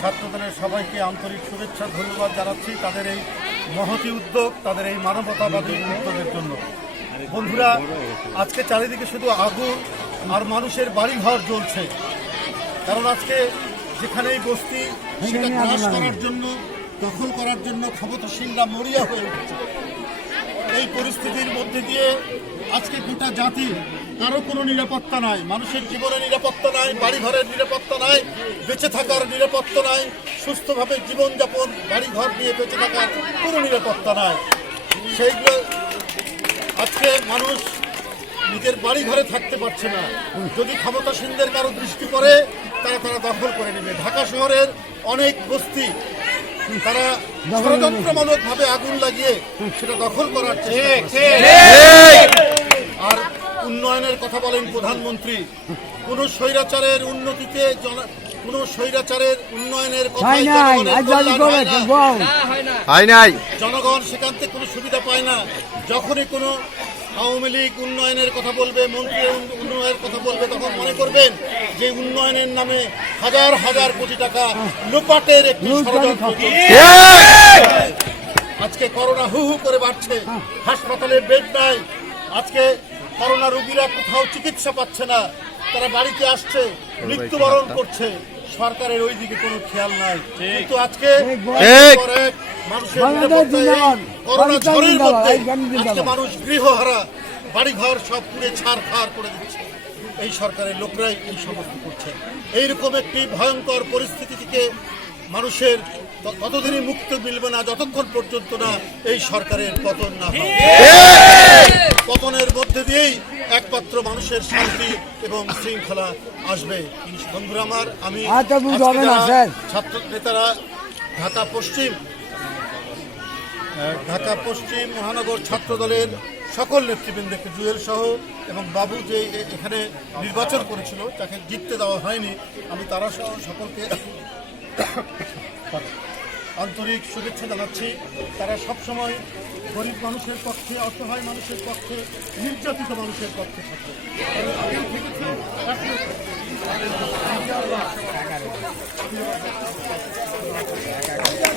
ছাত্রদলের সবাইকে আন্তরিক শুভেচ্ছা ধন্যবাদ জানাচ্ছি তাদের এই মহতি উদ্যোগ তাদের এই মানবতাবাদী উদ্যোগের জন্য। বন্ধুরা আজকে চারিদিকে শুধু আগুন আর মানুষের বাড়িঘর জ্বলছে। কারণ আজকে যেখানে এই বস্তি সেটা গ্রাস করার জন্য দখল করার জন্য ক্ষমতাসীনরা মরিয়া হয়ে উঠেছে। এই পরিস্থিতির মধ্যে দিয়ে আজকে গোটা জাতি কারও কোনো নিরাপত্তা নাই। মানুষের জীবনের নিরাপত্তা নাই, বাড়িঘরের নিরাপত্তা নাই, বেঁচে থাকার নিরাপত্তা নাই, সুস্থভাবে জীবনযাপন, বাড়িঘর নিয়ে বেঁচে থাকার কোনো নিরাপত্তা নাই। সেইগুলো আজকে মানুষ নিজের বাড়ি ঘরে থাকতে পারছে না। যদি ক্ষমতাসীনদের কারও দৃষ্টি করে তারা তারা দখল করে নেবে। ঢাকা শহরের অনেক বস্তি তারা ষড়যন্ত্রমূলক ভাবে আগুন লাগিয়ে সেটা দখল করার চেষ্টা আর উন্নয়নের কথা বলেন প্রধানমন্ত্রী কোন স্বৈরাচারের উন্নতিতে কোন স্বৈরাচারের উন্নয়নের কথা জনগণ সেখান থেকে কোনো সুবিধা পায় না। যখনই কোনো আওয়ামী লীগ উন্নয়নের কথা বলবে মন্ত্রী উন্নয়নের কথা বলবে তখন মনে করবেন যে উন্নয়নের নামে হাজার হাজার কোটি টাকা লোপাটের একটি আজকে করোনা হু হু করে বাড়ছে হাসপাতালে বেড নাই আজকে করোনা রোগীরা কোথাও চিকিৎসা পাচ্ছে না তারা বাড়িতে আসছে মৃত্যুবরণ করছে সরকারের ওই দিকে কোনো খেয়াল নাই। কিন্তু আজকে মানুষ গৃহহারা বাড়িঘর সব পুড়ে ছাড় খাড় করে দিচ্ছে। এই সরকারের লোকরাই এই সমস্ত করছে। এইরকম একটি ভয়ঙ্কর পরিস্থিতি থেকে মানুষের ততদিনই মুক্তি মিলবে না যতক্ষণ পর্যন্ত না এই সরকারের পতন না পতনের মধ্যে দিয়েই একমাত্র মানুষের শান্তি এবং শৃঙ্খলা আসবে। বন্ধুরা আমার আমি আচ্ছা। ছাত্র নেতারা ঢাকা পশ্চিম ঢাকা পশ্চিম মহানগর ছাত্র দলের সকল নেতৃবৃন্দকে জুয়েল সহ এবং বাবু যে এখানে নির্বাচন করেছিল, তাকে জিততে দেওয়া হয়নি। আমি তারা সহ সকলকে আন্তরিক শুভেচ্ছা জানাচ্ছি। তারা সবসময় গরিব মানুষের পক্ষে, অসহায় মানুষের পক্ষে, নির্যাতিত মানুষের পক্ষে থাকে।